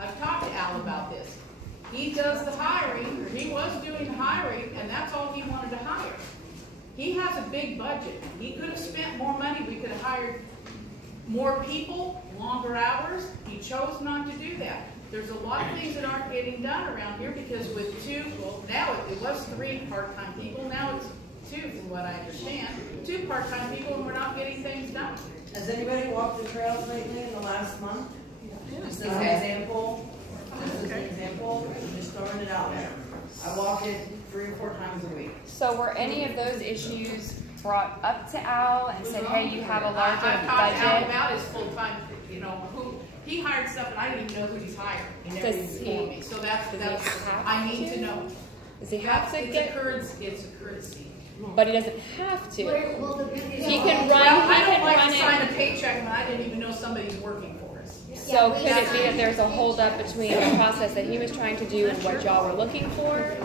I've talked to Al about this. He does the hiring, or he was doing the hiring, and that's all he wanted to hire. He has a big budget. He could have spent more money. We could have hired more people, longer hours. He chose not to do that. There's a lot of things that aren't getting done around here because with two, well, now it was 3 part-time people. Now it's 2, from what I understand. 2 part-time people, and we're not getting things done. Has anybody walked the trails lately in the last month? Just as an example. Just as an example, I'm just throwing it out there. I walk it 3 or 4 times a week. So were any of those issues brought up to Al and said, hey, you have a larger I've talked to Al budget? about his full-time, you know, who he hired stuff, and I didn't even know who he's hired. He never even told me. So that's I need to know. Does he have to get? It's a courtesy. But he doesn't have to. Well, He can run. Well, I He don't can like run to sign a it. paycheck when I didn't even know somebody's working for us. So could it be that there's a holdup between the process that he was trying to do and what y'all were looking for?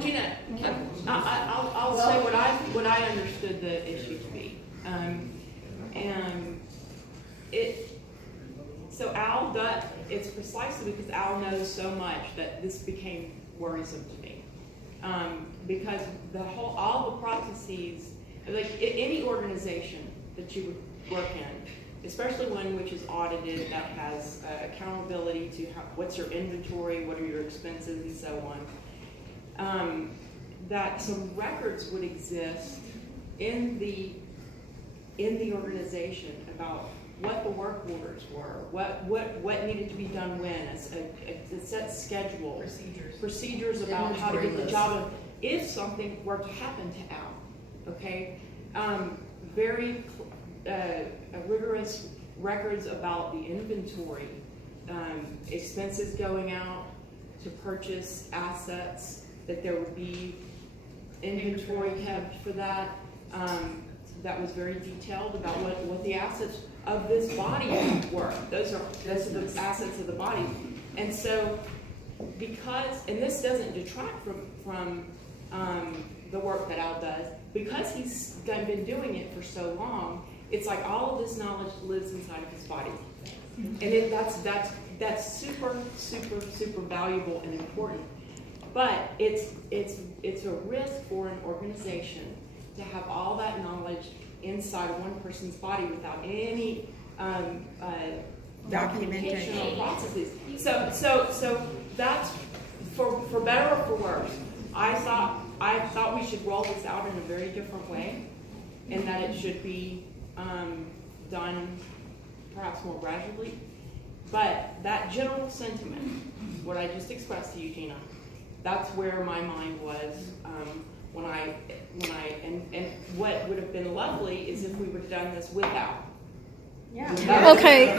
Gina, I'll say what I understood the issue to be, and so Al does. It's precisely because Al knows so much that this became worrisome to me, because all the processes, like any organization that you would work in, especially one which is audited, that has accountability to what's your inventory, what are your expenses, and so on. That some records would exist in the organization about what the work orders were, what needed to be done when, a set schedule, procedures about how to get the job done. If something were to happen to Al, okay, very rigorous records about the inventory, expenses going out to purchase assets, that there would be inventory kept for that. That was very detailed about what the assets of this body were. Those are the assets of the body. And so, and this doesn't detract from the work that Al does, because he's been doing it for so long, it's like all of this knowledge lives inside of his body. And that's super, super, super valuable and important. But it's a risk for an organization to have all that knowledge inside of one person's body without any documentation or processes. So that's for better or for worse. I thought we should roll this out in a very different way, and that it should be done perhaps more gradually. But that general sentiment, what I just expressed to you, Gina, that's where my mind was and what would have been lovely is if we would have done this without. Yeah. Okay.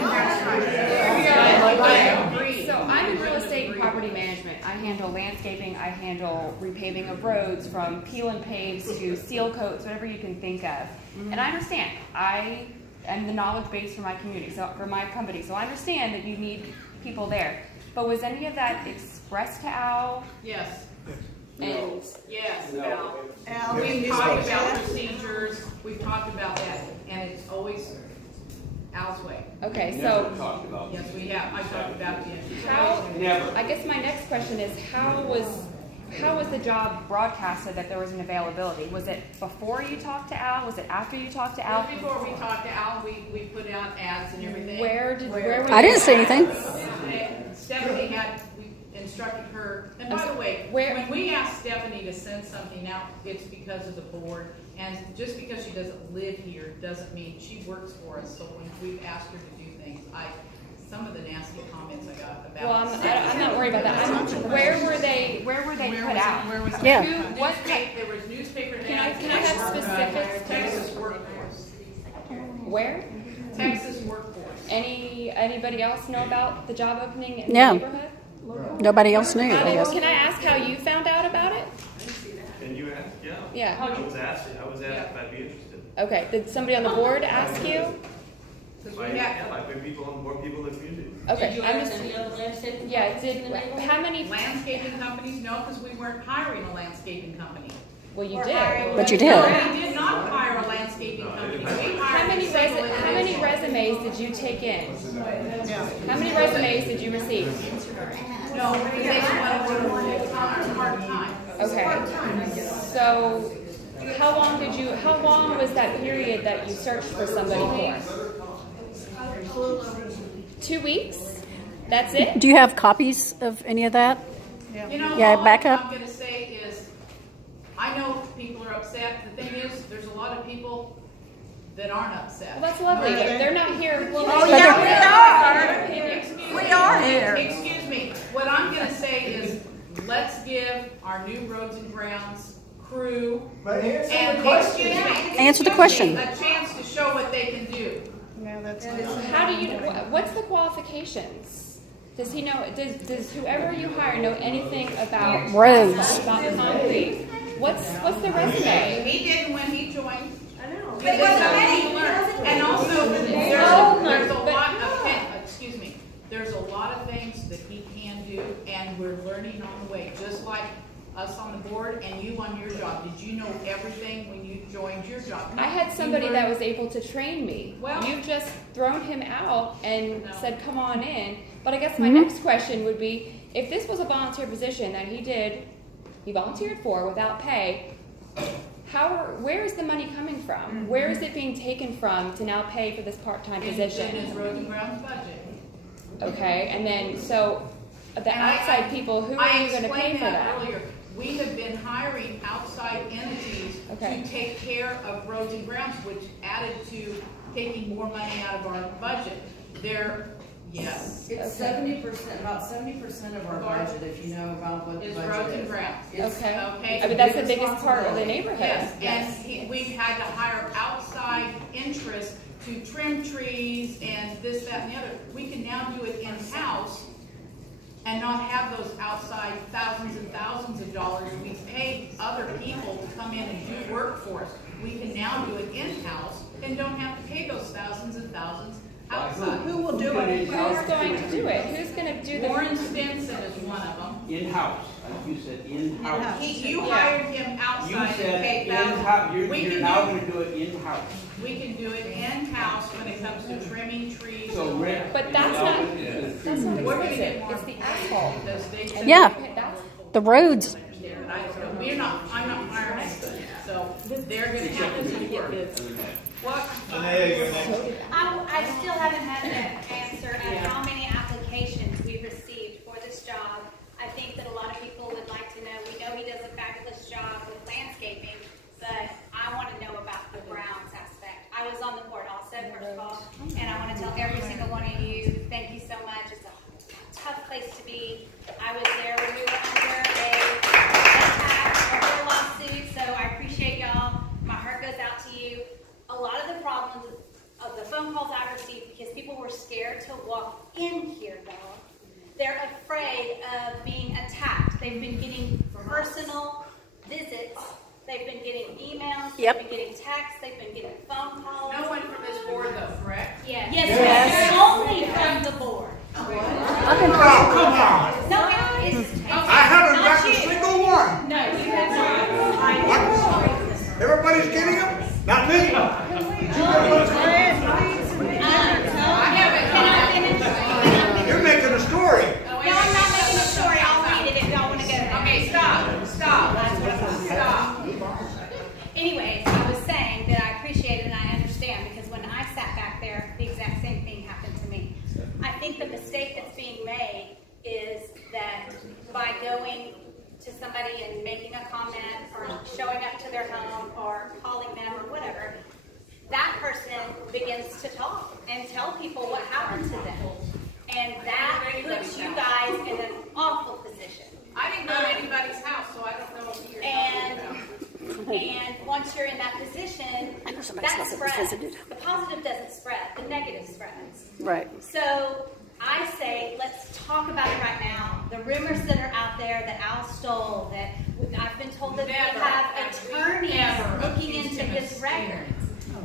So I'm in real estate and property management. I handle landscaping. I handle repaving of roads, from peel and paves to seal coats, whatever you can think of. And I understand. I am the knowledge base for my community, so for my company. So I understand that you need people there. But was any of that expressed to Al? Yes. And Yes, Al, we've talked about procedures, we've talked about that, and it's always Al's way. okay, Never so talked about Yes, we have. I talked about it. how? Never. I guess my next question is how was the job broadcasted that there was an availability? Was it before you talked to Al? Was it after you talked to Al? Before we talked to Al, we put out ads and everything. Where were I didn't see anything. Stephanie we instructed her, and by the way, when we ask Stephanie to send something out, it's because of the board, and just because she doesn't live here doesn't mean she works for us. So when we've asked her to do things, some of the nasty comments I got about. Well, I'm not worried about that. Where were they put out? Where was Yeah. There was newspaper ads. Can I have specifics? Texas workforce. Where? Texas workforce. Anybody else know about the job opening in No. the neighborhood? Nobody else knew, I guess. Can I ask how you found out about it? And you asked? Yeah. Yeah. I was asked if I'd be interested. Okay. Did somebody on the board ask you? I put people on the board, people in the community. Okay. Did you I'm ask just. any other landscaping Yeah. companies in the neighborhood? How many? Landscaping companies? No, because we weren't hiring a landscaping company. Well, you We're did. hiring- But you No, did. we did not hire a landscaping company. We How hired many, a single how many individual. resumes did you take in? How many resumes did you receive? No, they just wanted to work full-time or part-time. Okay. So, how long was that period that you searched for somebody for? 2 weeks? That's it? Do you have copies of any of that? You know, Yeah, all back up. I'm gonna say is, I know people are upset. The thing is, there's a lot of people that aren't upset. Well, that's lovely, but they're not here. Well, Oh, yeah, Excuse we me. are here. Excuse me. What I'm gonna say is, let's give our new roads and grounds crew But answer and, the question. Answer the question. a chance to show what they can do. how do you, what's the qualifications? Does he know, does whoever you hire know anything about Roads. about concrete? What's the resume? He didn't when he joined. I know. But But what's amazing, And also, there's Oh a, my- there's a but- lot of, excuse me, there's a lot of things that he can do, and we're learning on the way, just like us on the board and you on your job. Did you know everything when you joined your job? I had somebody that was able to train me. Well- You've just thrown him out and No. said, come on in. But I guess my next question would be, if this was a volunteer position that he volunteered for without pay, where is the money coming from? Where is it being taken from to now pay for this part-time In position? his roads and grounds budget. Okay, and then, so, the And I- outside people, who are you gonna pay for that? Earlier. We have been hiring outside entities Okay. to take care of roads and grounds, which added to taking more money out of our budget. Yes, It's Okay. 70%, about 70% of our budget, if you know about what the it's budget roads and is. grounds. It's- Okay. Okay. I mean, that's the Big biggest part of the responsibility. neighborhood. Yes, and we've had to hire outside interest to trim trees and this, that, and the other. We can now do it in-house and not have those outside thousands and thousands of dollars. We pay other people to come in and do work for us. We can now do it in-house and don't have to pay those thousands and thousands outside. Who will do it? Who's going to do it? Who's gonna do the? Warren Stinson is one of them. In-house, like you said, in-house. You hired him You outside and said paid in-house, thousands. We you're can now do- gonna do it in-house. We can do it in-house when it comes to trimming trees. So Rick. But that's not We're gonna get expensive. more. It's the asphalt. Those big- Yeah. That's The roads. I'm not hiring anybody, so they're gonna have to do work. What? I still haven't had an answer at how many applications we've received for this job. I think that a lot of people would like to know. We know he does a fabulous job with landscaping, but I want to know about the grounds aspect. I was on the board also, first of all, and I want to tell every single one of you, thank you so much. It's a tough place to be. I was there when we were under a lawsuit, so I appreciate y'all. My heart goes out to you. A lot of the problems of the phone calls I received because people were scared to walk in here, though. They're afraid of being attacked. They've been getting personal visits. They've been getting emails. Yep. They've been getting texts. They've been getting phone calls. No one from this board though, correct? Yes. Yes. Only from the board. Oh, come on! No, it's I haven't not got a you. single one! No, you have not. Everybody's getting them? Not me! Can I finish? You're making a story! No, I'm not making a story. I'll read it if y'all want to go there. Okay, stop. Anyways, I was saying that I appreciate it and I understand because when I sat back there, the exact same thing happened to me. I think the mistake that's being made is that by going to somebody and making a comment or showing up to their home or calling them or whatever, that person begins to talk and tell people what happened to them. And that puts you guys in an awful position. I didn't go to anybody's house, so I don't know what you're talking about. And once you're in that position, somebody's that not spreads. visited. The positive doesn't spread, the negative spreads. Right. So I say, let's talk about it right now. The rumors that are out there that Al stole, that I've been told that we Never. have attorneys Never looking accused into him of his records.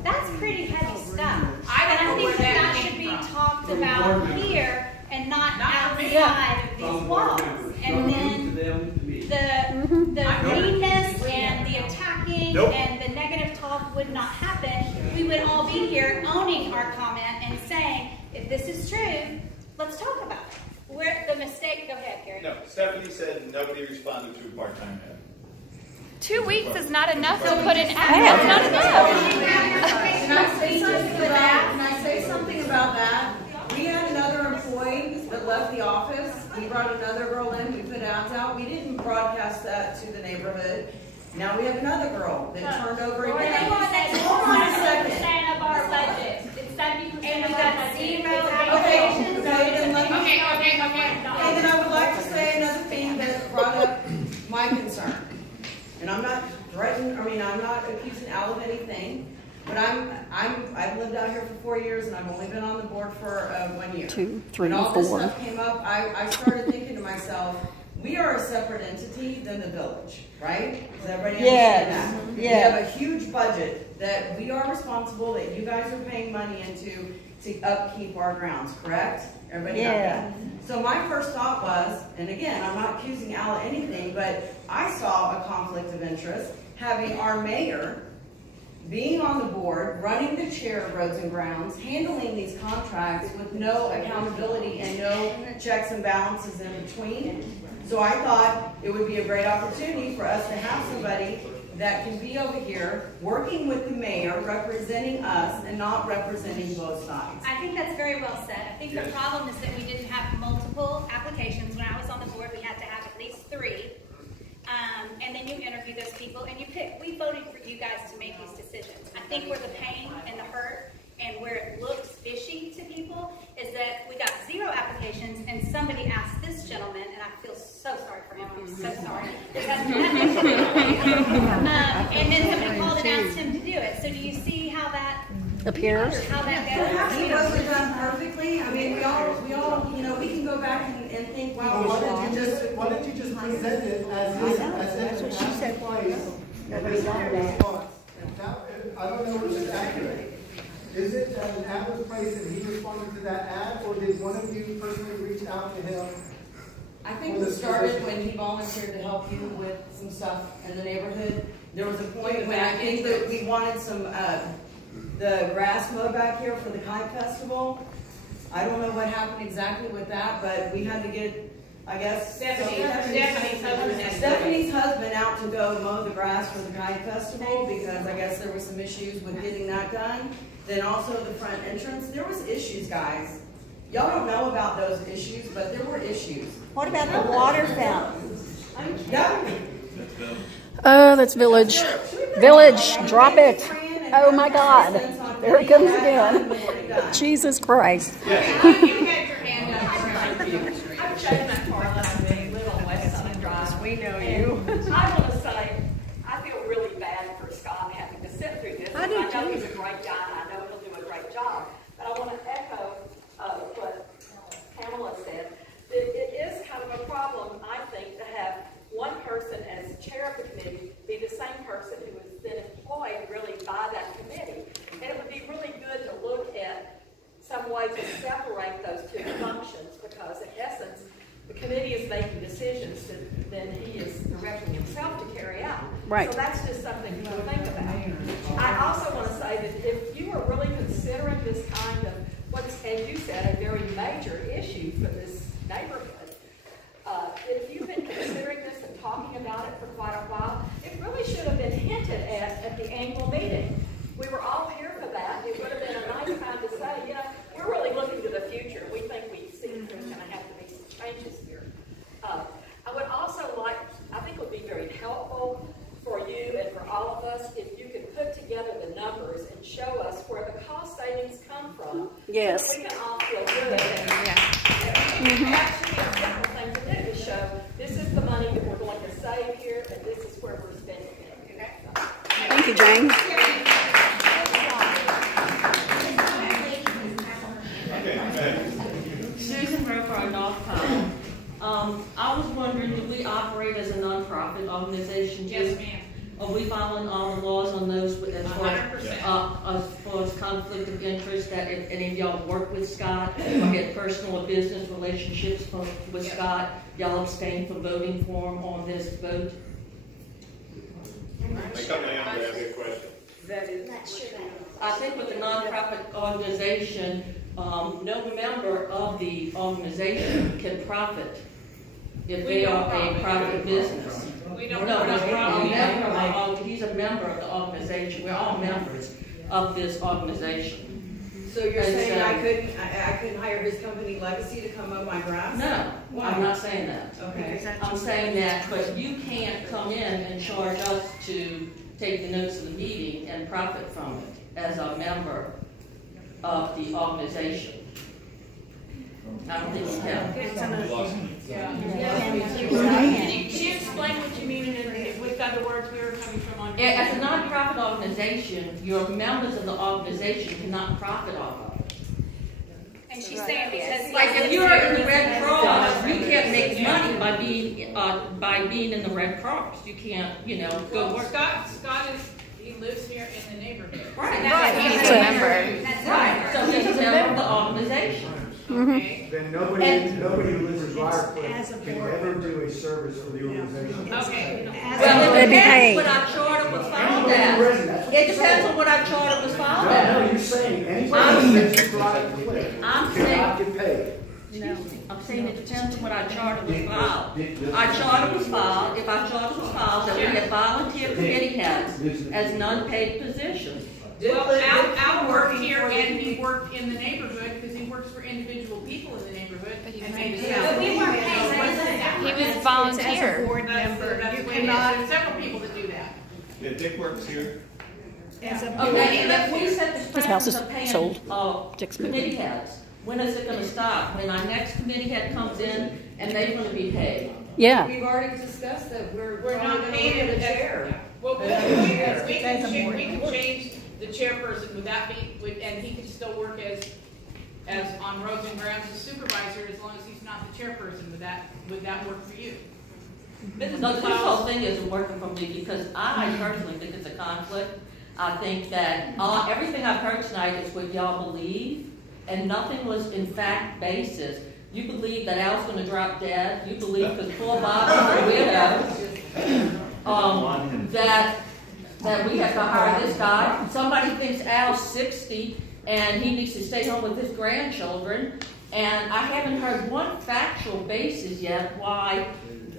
That's pretty heavy stuff. I don't And know I think where that that should came be from. talked about here and not Not for me. outside of these walls. And then the meanness and the attack Nope. and the negative talk would not happen, we would all be here owning our comment and saying, if this is true, let's talk about it. Where the mistake, go ahead, Gary. No, Stephanie said nobody responded to a part-time ad. 2 weeks is not enough to put an ad. That's not enough. Can I say something about, that? We had another employee that left the office. We brought another girl in, we put ads out. We didn't broadcast that to the neighborhood. Now we have another girl that turned over again. Hold on a second. Of our budget. It's 70% And of we our got budget. Okay, then let me. And then I would like to say another thing that brought up my concern. And I'm not threatening, I'm not accusing Al of anything, but I've lived out here for 4 years and I've only been on the board for 1 year. 2, 3, When all this 4. stuff came up, I started thinking to myself, we are a separate entity than the village, right? Does everybody understand that? We have a huge budget that we are responsible, that you guys are paying money into to upkeep our grounds, correct? Everybody got that? So my first thought was, and again, I'm not accusing Al of anything, but I saw a conflict of interest having our mayor being on the board, running the chair of Roads and Grounds, handling these contracts with no accountability and no checks and balances in between. So I thought it would be a great opportunity for us to have somebody that can be over here working with the mayor, representing us and not representing both sides. I think that's very well said. I think the problem is that we didn't have multiple applications. When I was on the board, we had to have at least 3. And then you interview those people and you pick. We voted for you guys to make these decisions. I think where the pain and the hurt and where it looks fishy to people is that we got 0 applications and somebody asked this gentleman, and I feel so sorry for him, I'm so sorry. And then somebody called and asked him to do it. So do you see how that Appears. How that Perhaps goes? it wasn't done perfectly. I mean, we all, we can go back and think, wow, Why don't you just present it as if that's what she said. I don't know if it's accurate. Is it that an ad was placed and he responded to that ad, or did one of you personally reach out to him? I think it started when he volunteered to help you with some stuff in the neighborhood. There was a point when I think that we wanted some, the grass mowed back here for the kite festival. I don't know what Happened exactly with that, but we had to get, I guess, Stephanie's husband out to go mow the grass for the kite festival because I guess there were some issues with getting that done. Then also the front entrance, there was issues, guys. Y'all don't know about those issues, but there were issues. What about the water fountain? Oh, that's Village. Village, drop it. Oh my God. There it comes again. Jesus Christ. You had your hand up. I've chosen that car last week, live on West Side Drive. We know you. I want to say, I feel really bad for Scott having to sit through this. I know he's a great guy, and I know he'll do a great job. But I want to echo what Pamela said. It is kind of a problem, I think, to have one person as chair of the committee be the same person who is then employed really by that committee. And it would be really good to look at some way to separate those two functions because, in essence, the committee is making decisions that then he is directing himself to carry out. Right. So that's just something to think about. I also want to say that if you are really considering this kind of, what's, as you said, a very major issue for this neighborhood, if you've been considering this and talking about it for quite a while, it really should have been hinted at the annual meeting. We were all here for that. It would have been a nice time to say, we're really looking to the future. We think we see there's going to have to be some changes here. I would also like, I think it would be very helpful for you and for all of us if you could put together the numbers and show us where the cost savings come from. Yes. So that we can all feel good. And actually, a simple thing to do is show this is the money that we're going to save here, and this is where we're spending it. Thank you, Jane. Susan Roper, North Powell. I was wondering, do we operate as a nonprofit organization? Yes, ma'am. Are we following all the laws on those as far 100%. as conflict of interest? That if any of y'all work with Scott or get personal or business relationships with Scott, y'all abstain from voting for him on this vote? have a question. I think with a nonprofit organization, no member of the organization can profit if they are a private business. We don't he's a member of the organization. We're all members of this organization. So you're saying I couldn't hire his company Legacy to come mow my grass? No, I'm not saying that. Okay. I'm saying that, but you can't come in and charge us to take the notes of the meeting and profit from it as a member of the organization. I don't think you can. Can you explain what you mean with other words we were coming from on? As a nonprofit organization, your members of the organization cannot profit off of it. And she's saying because Like if you're in the Red Cross, you can't make money by being in the Red Cross. You can't, go work. Scott he lives here in the neighborhood. Right. He's a member. Right. So he's a member of the organization. Okay. Then nobody who lives in Briarcliff can ever do a service for the organization. Okay. Well, They'd it be paid. depends what our charter was filed at. It depends on what our charter was filed No, at. you're saying anybody who lives in Briarcliff I'm cannot saying, get paid. I'm saying it depends on what our charter was filed. Our charter was filed, if our charter was filed, that we had volunteer committee heads as non-paid positions. Well, Al worked here and he worked in the neighborhood because he works for individual people in the neighborhood. And made his But we weren't paying He was volunteer. board member. That's the way it is. There's several people that do that. Yeah, Dick works here. Okay, and if we set the His house is standards sold. of Dick's paying moving. committee heads, when is it gonna stop? When our next committee head comes in and they're gonna be paid? Yeah. We've already discussed that we're not probably paying gonna him look at the chair. Well, we can change the chairperson, would that be, and he could still work as on roads and grounds as supervisor as long as he's not the chairperson, would that work for you? No, this whole thing isn't working for me because I personally think it's a conflict. I think that everything I've heard tonight is what y'all believe, and nothing was in fact basis. You believe that Al's going to drop dead. You believe because poor Bob is a widow. That we have to hire this guy. Somebody thinks Al's 60 and he needs to stay home with his grandchildren. And I haven't heard one factual basis yet why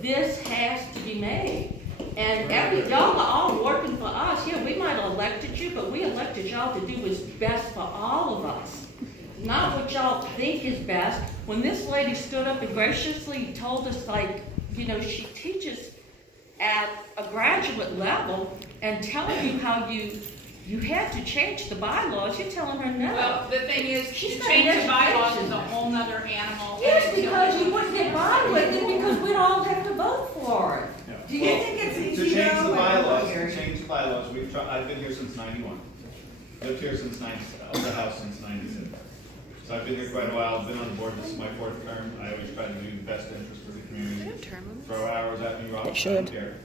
this has to be made. And y'all are all working for us. Yeah, we might have elected you, but we elected y'all to do what's best for all of us. Not what y'all think is best. When this lady stood up and graciously told us, she teaches at a graduate level and telling you how you have to change the bylaws, you're telling her no. Well, the thing is, She's change got the bylaws education. is a whole nother animal. Yes, because you wouldn't get by with it because we'd all have to vote for it. Do you think it's easy To change though? the bylaws, I've been here since 91. Lived here since 90, owned the house since 96. So I've been here quite a while, I've been on the board, this is my 4th term. I always try to do the best interest for the community. Throw hours at me, Rob, I don't care.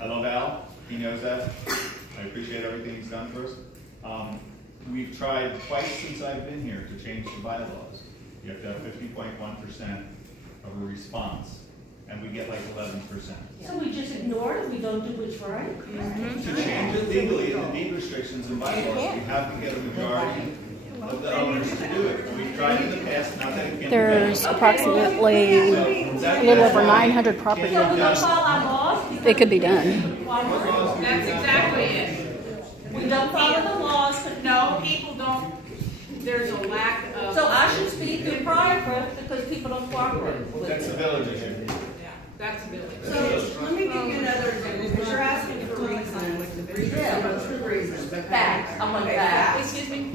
I love Al, he knows that. I appreciate everything he's done for us. We've tried twice since I've been here to change the bylaws. You have to have 50.1% of a response, and we get like 11%. So we just ignore it, we don't do what's right? To change it legally, the deed restrictions and bylaws, you have to get a majority of the owners to do it. And we've tried in the past, not that it can't be done. There's approximately a little over 900 property So we don't owners. follow our laws? It could be done. That's exactly it. We don't follow the laws. No, people don't, there's a lack of. So I should speak in private because people don't cooperate with That's it. the village issue. Yeah, that's a village. So let me give you another example, because you're asking for reasons. Facts, I want facts. Excuse me?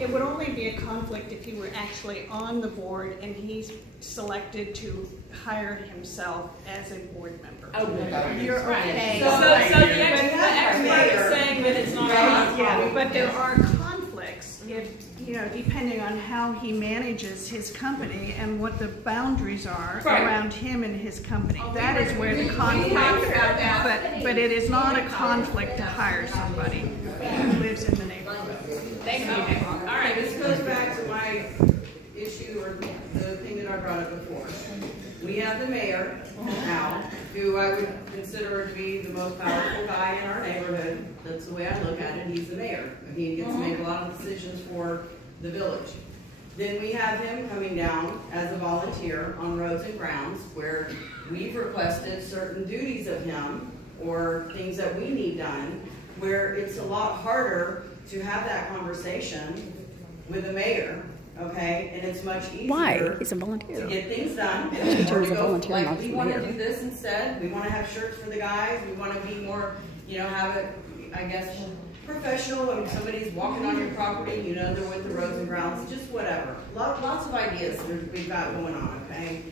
It would only be a conflict if he were actually on the board and he's selected to hire himself as a board member. You're okay. So the expert is saying that it's not. Yeah, but there are conflicts if, depending on how he manages his company and what the boundaries are around him and his company. That is where the conflict, but it is not a conflict to hire somebody who lives in the neighborhood. Thank you. All right. This goes back to my issue or the thing that I brought up before. We have the mayor now, who I would consider to be the most powerful guy in our neighborhood. That's the way I look at it. He's the mayor. He gets to make a lot of decisions for the village. Then we have him coming down as a volunteer on roads and grounds, where we've requested certain duties of him or things that we need done, where it's a lot harder to have that conversation with the mayor, okay? And it's much easier. Why? He's a volunteer. To get things done. Teacher is a volunteer, like, not we the want to mayor. do this instead. We want to have shirts for the guys. We want to be more, you know, have it, I guess, professional. When somebody's walking on your property, you know, they're with the roads and grounds, just whatever. Lots of ideas we've got going on, okay?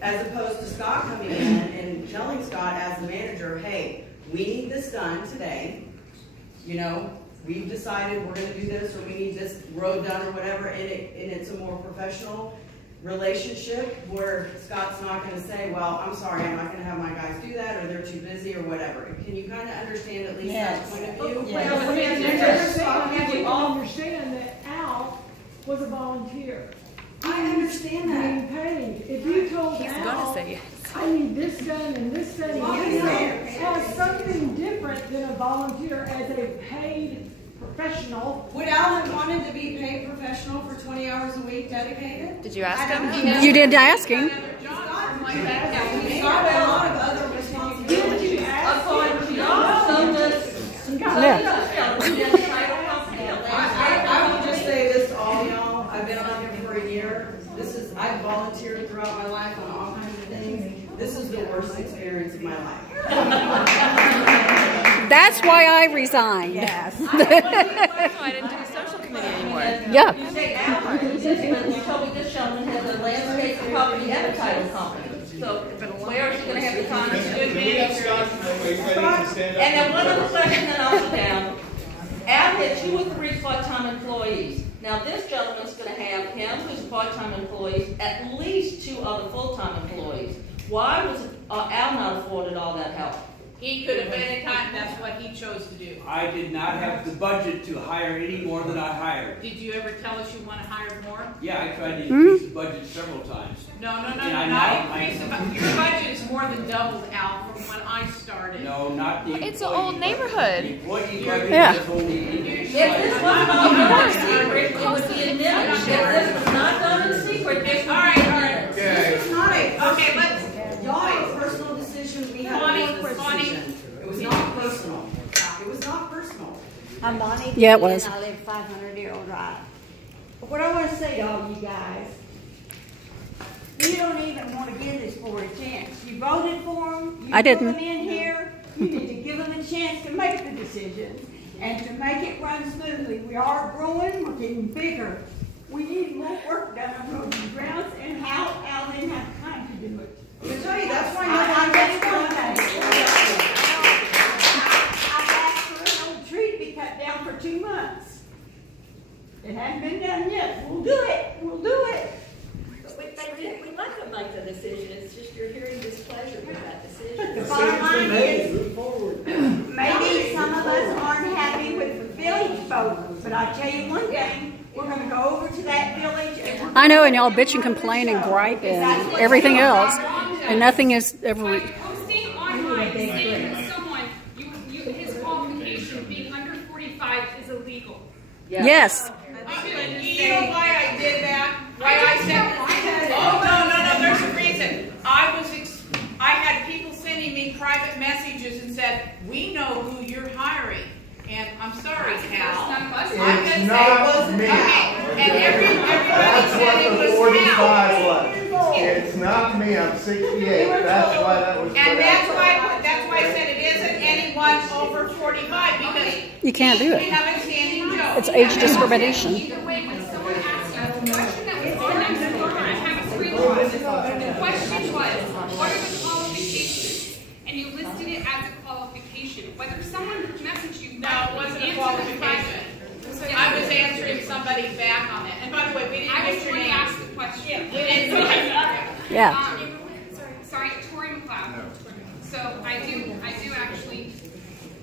As opposed to Scott coming in and telling Scott as the manager, hey, we need this done today. You know, we've decided we're going to do this, or we need this road done, or whatever, and it's a more professional relationship where Scott's not going to say, well, I'm sorry, I'm not going to have my guys do that, or they're too busy, or whatever. Can you kind of understand at least that point of view? Yes. You all understand that Al was a volunteer. I understand that. Being paid. If you told Al, I need this done and this done, as something different than a volunteer as a paid professional. Would Al have wanted to be paid professional for 20 hours a week dedicated? Did you ask him? You did ask him. He's got a lot of other responsibilities. Did you ask I will just say this to all y'all. I've been on here for a year. I've volunteered throughout my life on all kinds of things. This is the worst experience of my life. That's why I resigned. Yes. I didn't do the social committee anymore. Yeah. You say Al, you told me this gentleman has a landscape property and a title company. So where is he going to have the time to do it? And then one other question that I'll put down. Al had 2 or 3 part-time employees. Now this gentleman's going to have him, who's part-time employees, at least 2 other full-time employees. Why was Al not afforded all that help? He could have been a time, that's what he chose to do. I did not have the budget to hire any more than I hired. Did you ever tell us you want to hire more? Yeah, I tried to increase the budget several times. No, not increase the budget. Your budget is more than doubled, Al, from when I started. No, not the It's an old neighborhood. The employee budget Yeah. is only If this wasn't all done in secret, it would be admitted. If this was not done in secret, this would be admitted. This was not a Okay, let's. Y'all made a personal decision. We had to make this decision. It was not personal. It was not personal. I'm Bonnie. Yeah, it was. And I live 500-year-old drive. What I want to say to all you guys, you don't even want to give this board a chance. You voted for them. You I didn't. put them in here. You need to give them a chance to make the decisions and to make it run smoothly. We are growing. We're getting bigger. We need more work done on roads and grounds, and Al didn't have time to do it. I tell you, that's why I've asked for an old tree to be cut down for 2 months. It hasn't been done yet. We'll do it. We'll do it. We'd like to make the decision, it's just you're hearing displeasure with that decision. The bottom line is, maybe some of us aren't happy with the village vote, but I'll tell you one thing, we're gonna go over to that village and I know, and y'all bitch and complain and gripe and everything else, and nothing is ever. Posting online saying to someone, his qualification being under 45 is illegal. Yes. You know why I did that? Why I said, oh, no, there's a reason. I had people sending me private messages and said, we know who you're hiring. And I'm sorry, Cal. It's not me. And everybody said it was 45 Cal. was. It's not me. I'm 68. That's why that was. And that's why I said it isn't anyone over 45 because You can't do we it. have a standing joke. It's age discrimination. Either way, when someone asked you a question that was on next door, I have a screenshot. The question was, what are the qualifications? And you listed it as a qualification. Whether someone messaged you No, it wasn't a qualification. I was answering somebody back on it. And by the way, we didn't I get was your going to name. ask the question. We didn't. Yeah. Sorry, Tori McLeod. So I do actually,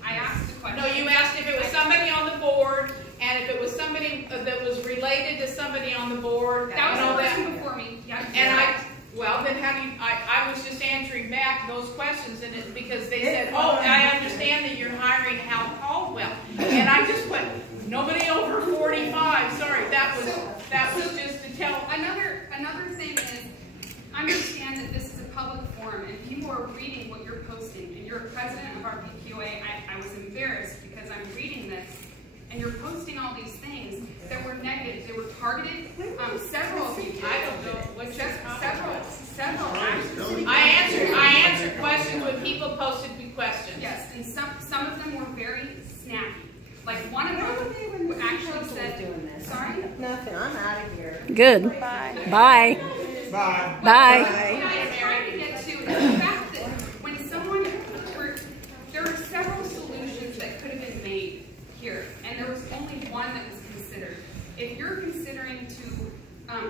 I asked the question. No, you asked if it was somebody on the board, and if it was somebody that was related to somebody on the board. That was and all the that. person before me. Yeah. And well, then how do you, I was just answering back those questions and it, because they said, oh, I understand that you're hiring Hal Caldwell. And I just put, nobody over 45, sorry, that was just to tell. Another thing is, understand that this is a public forum and people are reading what you're posting. And you're president of our BPOA. I was embarrassed because I'm reading this and you're posting all these things that were negative. They were targeted. Several of you. I don't know what several actions. I answered questions when people posted questions. Yes, and some of them were very snappy. Like one of them actually said, sorry? Nothing, I'm out of here. Good. Bye. Bye. Bye. Bye. What I was trying to get to is the fact that when someone, there are several solutions that could have been made here, and there was only one that was considered. If you're considering to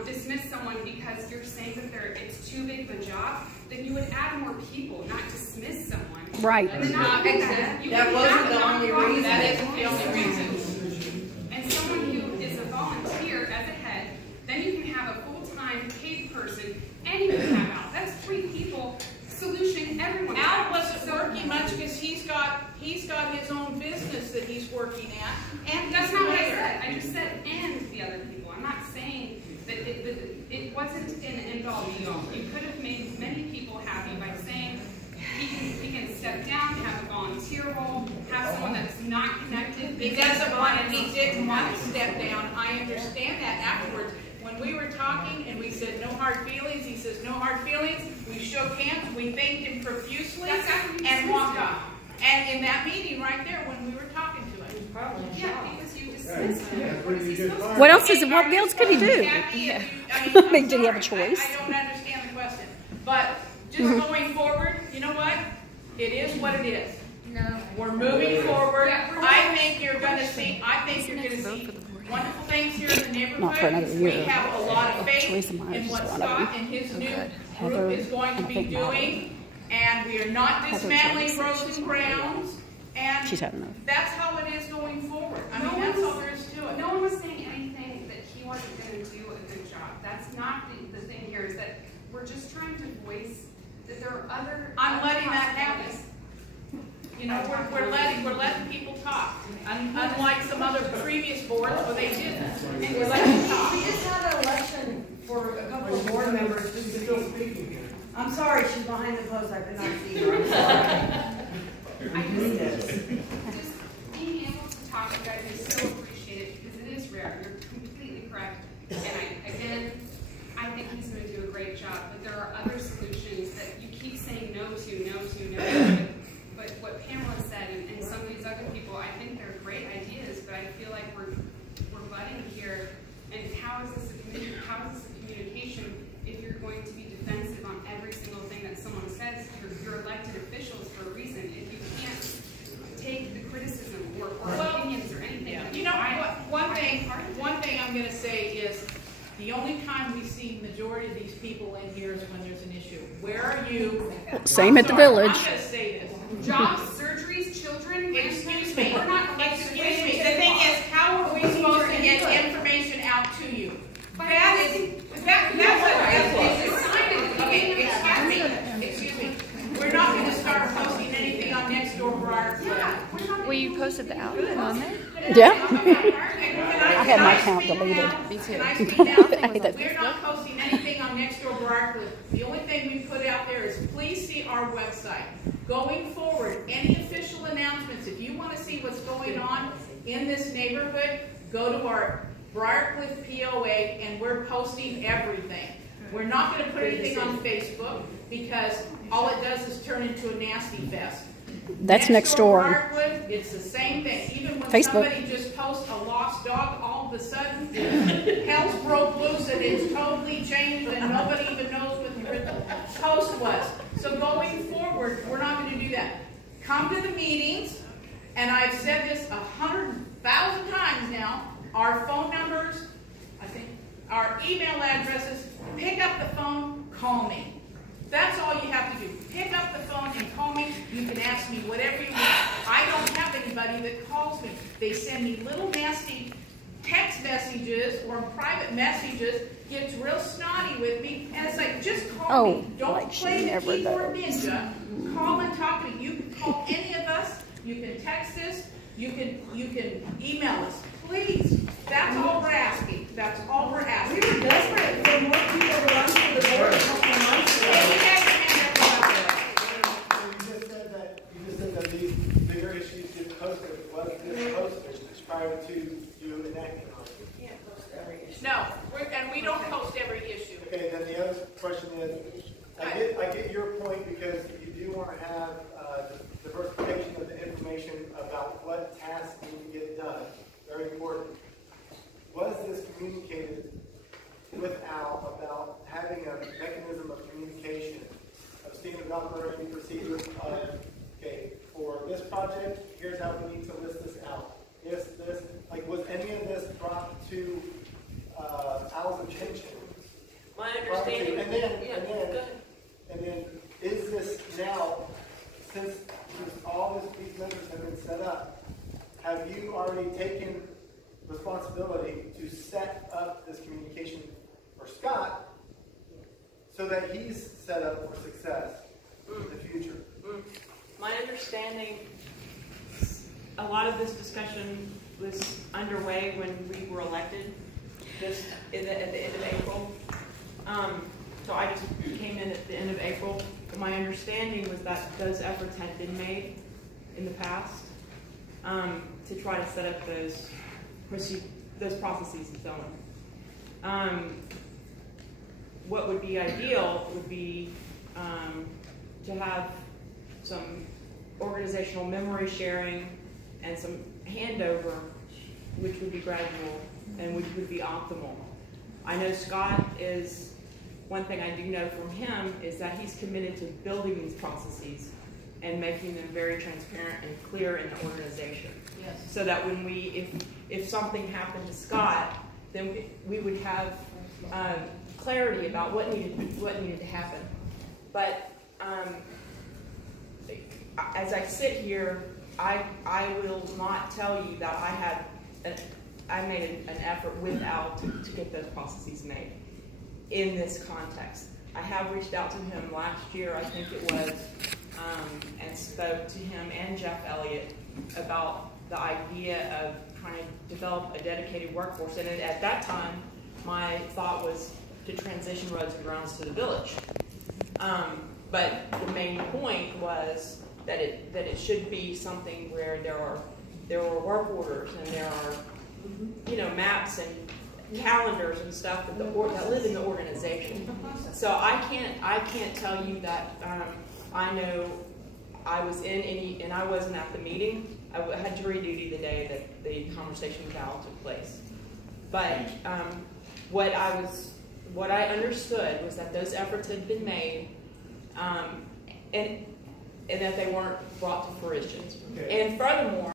dismiss someone because you're saying that it's too big of a job, then you would add more people, not dismiss someone. Right. That wasn't the only reason. That isn't the only reason. And someone who is a volunteer as a head, then you can have a full-time paid person, and you can have Al. That's 3 people. Solution, everyone. Al wasn't working much because he's got his own business that he's working at. And that's not what I said. I just said and the other people. I'm not saying that it wasn't an end-all be-all. You could have made many people happy by saying he can step down, have a volunteer role, have someone that's not connected. He didn't want to step down. I understand that afterwards. When we were talking and we said no hard feelings, he says no hard feelings. We shook hands, we thanked him profusely, and walked off. And in that meeting right there, when we were talking to him. Yeah, because you dismissed him. What else could he do? I mean, did he have a choice? I don't understand the question. But just going forward, you know what? It is what it is. No. We're moving forward. I think you're going to see wonderful things here in the neighborhood. Not for another year. We have a lot of faith Teresa Myers in what is one of them. Scott and his new Heather, group is going to be doing. And we are not dismantling broken grounds. And She's had enough. that's how it is going forward. I mean, that's all there is to it. No one was saying anything that he wasn't going to do a good job. That's not the thing here, is that we're just trying to voice that there are other... I'm letting that happen. You know, we're letting people talk. Unlike some other previous boards where they didn't. And we're letting them talk. We just had an election for a couple of board members. I'm sorry, she's behind the post. I could not see her. I'm sorry. Just being able to talk to you guys is so appreciated because it is rare. You're completely correct. And I think he's going to do a great job. But there are other solutions that you keep saying no to. But what Pamela said and some of these other people, I think they're great ideas. But I feel like we're butting here. And how is this a communication if you're going to be defensive on every single thing that someone says? You're elected officials for a reason. If you can't take the criticism or opinions or anything, you know what? One thing I'm going to say is the only time we see majority of these people in here is when there's an issue. Where are you? Same at the village. I'm going to say this. Jobs, surgeries, children, excuse me. We're not elected Excuse me. officials. The thing is, how are we supposed to get information out to you? Excuse me. We're not going to start posting anything on Nextdoor Briar. Well, you posted the outlet on there? Yeah. I had my account deleted. Me too. Can I speak now? We're not posting anything on Nextdoor Briar. The only thing we put out there is please see our website. Going forward, any official announcements, if you want to see what's going on in this neighborhood, go to our Briarcliff POA and we're posting everything. We're not going to put anything on Facebook because all it does is turn into a nasty fest. That's next door. Briarcliff, it's the same thing. Even when Facebook. somebody just posts a lost dog, all of a sudden, hell's broke loose and it's totally changed and nobody even knows what the original post was. So going forward, we're not going to do that. Come to the meetings, and I've said this 100,000 times now, our phone numbers, I think, our email addresses, pick up the phone, call me. That's all you have to do. Pick up the phone and call me. You can ask me whatever you want. I don't have anybody that calls me. They send me little nasty text messages messages or private messages gets real snotty with me, and it's like, just call me. Don't like she play the never keyboard does. ninja. Call and talk to me. You can call any of us. You can text us. You can email us. Please. That's all we're asking. That's all we're asking. We were desperate for more people to run for the board a couple of months ago. You just said that these bigger issues get posted. What is this posted prior to you enacting on it? You can't post every issue. No, and we don't post every issue. Okay, then the other question is, I get your point because you do want to have diversification of the information about what tasks need to get done. Very important. Was this communicated with Al about having a mechanism of communication, of standard operating procedures of, okay, for this project, here's how we need to list this out. This, like, was any of this brought to Al's attention? My understanding. And then, is this now, since all these measures have been set up, have you already taken responsibility to set up this communication for Scott so that he's set up for success in the future? My understanding, a lot of this discussion was underway when we were elected, just at the end of April. So I just came in at the end of April. My understanding was that those efforts had been made in the past to try to set up those processes and so on. What would be ideal would be to have some organizational memory sharing and some handover, which would be gradual and which would be optimal. I know Scott is, one thing I do know from him is that he's committed to building these processes and making them very transparent and clear in the organization. Yes. So that when if something happened to Scott, then we would have clarity about what needed to happen. But as I sit here, I will not tell you that I made an effort with Al to get those processes made in this context. I have reached out to him last year, I think it was, and spoke to him and Jeff Elliott about the idea of trying to develop a dedicated workforce. And at that time, my thought was to transition roads and grounds to the village. But the main point was that it should be something where there are work orders and there are maps and calendars and stuff that live in the organization. So I can't tell you that I know I was in any, and I wasn't at the meeting. I had jury duty the day that the conversation with Al took place. But what I understood was that those efforts had been made, and that they weren't brought to fruition. Okay. And furthermore,